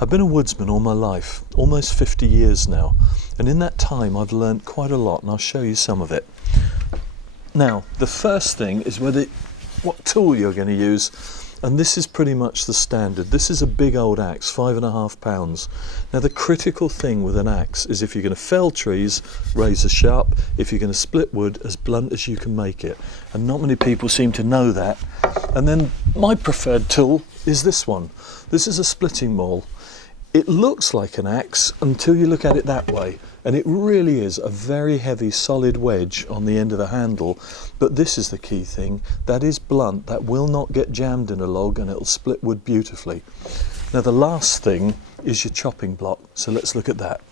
I've been a woodsman all my life, almost 50 years now, and in that time I've learnt quite a lot, and I'll show you some of it. Now, the first thing is what tool you're going to use, and this is pretty much the standard. This is a big old axe, 5.5 pounds. Now, the critical thing with an axe is if you're going to fell trees, razor sharp. If you're going to split wood, as blunt as you can make it. And not many people seem to know that. And then my preferred tool is this one. This is a splitting maul. It looks like an axe until you look at it that way, and it really is a very heavy solid wedge on the end of the handle. But this is the key thing, that is blunt, that will not get jammed in a log, and it'll split wood beautifully. Now, the last thing is your chopping block, so let's look at that.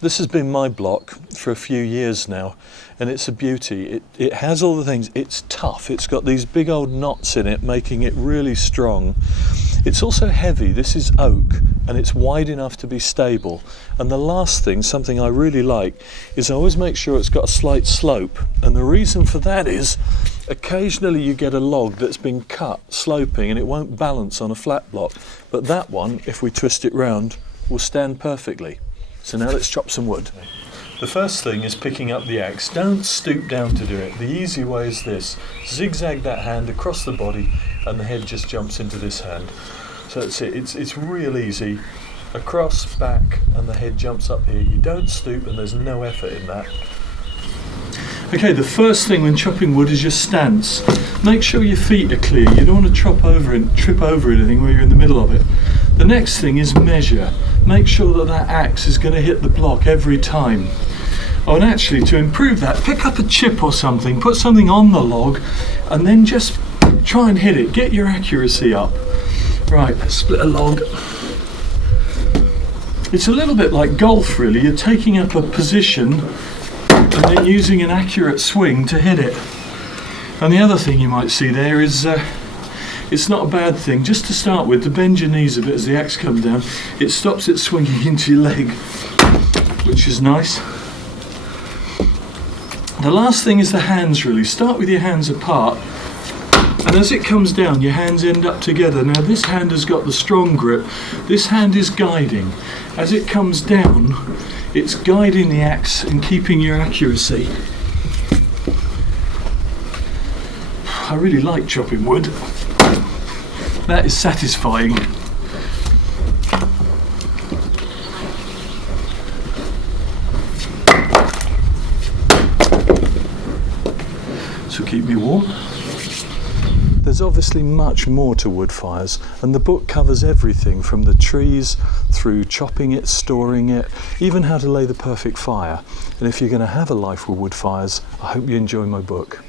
This has been my block for a few years now, and it's a beauty. It has all the things. It's tough, it's got these big old knots in it, making it really strong. It's also heavy. This is oak, and it's wide enough to be stable. And the last thing, something I really like, is I always make sure it's got a slight slope. And the reason for that is occasionally you get a log that's been cut sloping and it won't balance on a flat block. But that one, if we twist it round, will stand perfectly. So now let's chop some wood. The first thing is picking up the axe. Don't stoop down to do it. The easy way is this. Zigzag that hand across the body and the head just jumps into this hand. So that's it. It's real easy. Across, back, and the head jumps up here. You don't stoop, and there's no effort in that. Okay, the first thing when chopping wood is your stance. Make sure your feet are clear. You don't want to trip over anything where you're in the middle of it. The next thing is measure. Make sure that axe is going to hit the block every time. Oh, and actually, to improve that, pick up a chip or something, put something on the log, and then just try and hit it. Get your accuracy up. Right, let's split a log. It's a little bit like golf, really. You're taking up a position and then using an accurate swing to hit it. And the other thing you might see there is it's not a bad thing. Just to start with, to bend your knees a bit as the axe comes down. It stops it swinging into your leg, which is nice. The last thing is the hands, really. Start with your hands apart, and as it comes down, your hands end up together. Now, this hand has got the strong grip. This hand is guiding. As it comes down, it's guiding the axe and keeping your accuracy. I really like chopping wood. That is satisfying. So keep me warm. There's obviously much more to wood fires, and the book covers everything from the trees through chopping it, storing it, even how to lay the perfect fire. And if you're going to have a life with wood fires, I hope you enjoy my book.